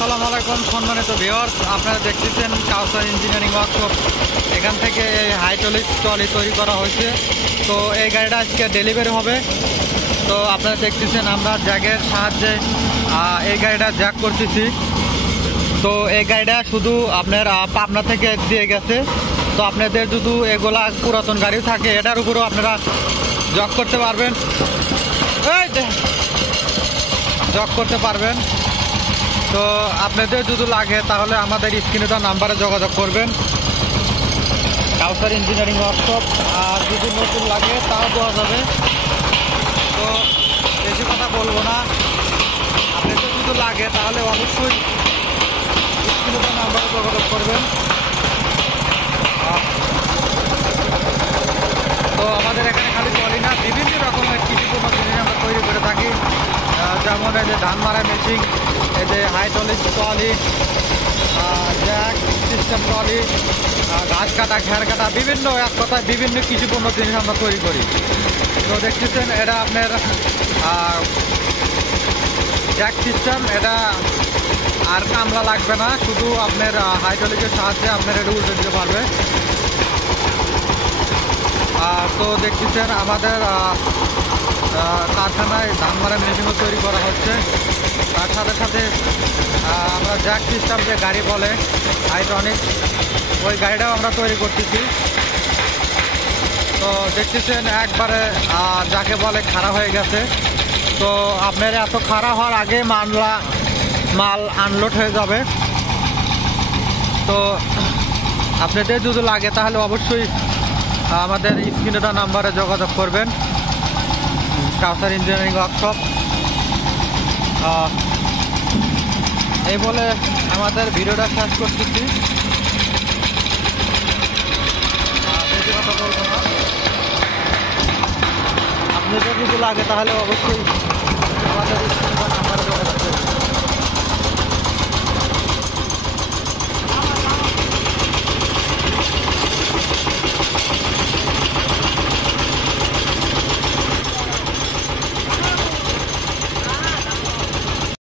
আসসালামু আলাইকুম সম্মানিত ভিউয়ার্স, আপনারা দেখতেছেন কাউসার ইঞ্জিনিয়ারিং ওয়ার্কশপ। এখান থেকে এই হাইড্রোলিক ট্রলি তৈরি করা হয়েছে। তো এই গাড়িটা আজকে ডেলিভারি হবে। তো আপনারা দেখতেছেন আমরা জ্যাকের সাহায্যে এই গাড়িটা জ্যাক করতেছি। তো এই গাড়িটা শুধু আপনার পাবনা থেকে দিয়ে গেছে। তো আপনাদের যদি এগুলা পুরাতন গাড়ি থাকে এটার উপরেও আপনারা জক করতে পারবেন, তো আপনাদের যদি লাগে তাহলে আমাদের স্ক্রিনে দেওয়া নাম্বারে যোগাযোগ করবেন, কাউসার ইঞ্জিনিয়ারিং ওয়ার্কশপ। আর যদি নতুন লাগে তাও দেওয়া যাবে। তো বেশি কথা বলবো না, আপনাদের যদি লাগে তাহলে অবশ্যই স্ক্রিনে দেওয়া নাম্বারে যোগাযোগ করবেন। তো আমাদের এখানে খালি ট্রলি না, বিভিন্ন রকমের কৃষিপণ্য জিনিস আমরা তৈরি করে থাকি। যেমন এই যে ধান মারা মেশিন, এই যে hydraulic trolley, Jack system trolley, ঘাস কাটা, খের কাটা, বিভিন্ন এক কথায় বিভিন্ন কৃষিপণ্য জিনিস আমরা তৈরি করি। তো দেখতেছেন এটা আপনার জ্যাক সিস্টেম, এটা আর কামলা লাগবে না, শুধু আপনার হাইড্রোলিকের সাহায্যে আপনার এটা উল্টে দিতে পারবে। তো দেখতেছেন আমাদের কারখানায় ধান মারা মেশিনও তৈরি করা হচ্ছে। তার সাথে সাথে আমরা জ্যাক সিস্টেম যে গাড়ি বলে হাইড্রোলিক, ওই গাড়িটাও আমরা তৈরি করতেছি। তো দেখতেছেন একবারে যাকে বলে খাড়া হয়ে গেছে। তো আপনার এত খাড়া হওয়ার আগে মাল আনলোড হয়ে যাবে। তো আপনাদের যদি লাগে তাহলে অবশ্যই আমাদের স্ক্রিনে দেওয়া নাম্বারে যোগাযোগ করবেন, কাউসার ইঞ্জিনিয়ারিং ওয়ার্কশপ। এই বলে আমাদের ভিডিওটা শেষ করতেছি। বেশি কথা বলবো না, আপনাদের যদি লাগে তাহলে অবশ্যই আমাদের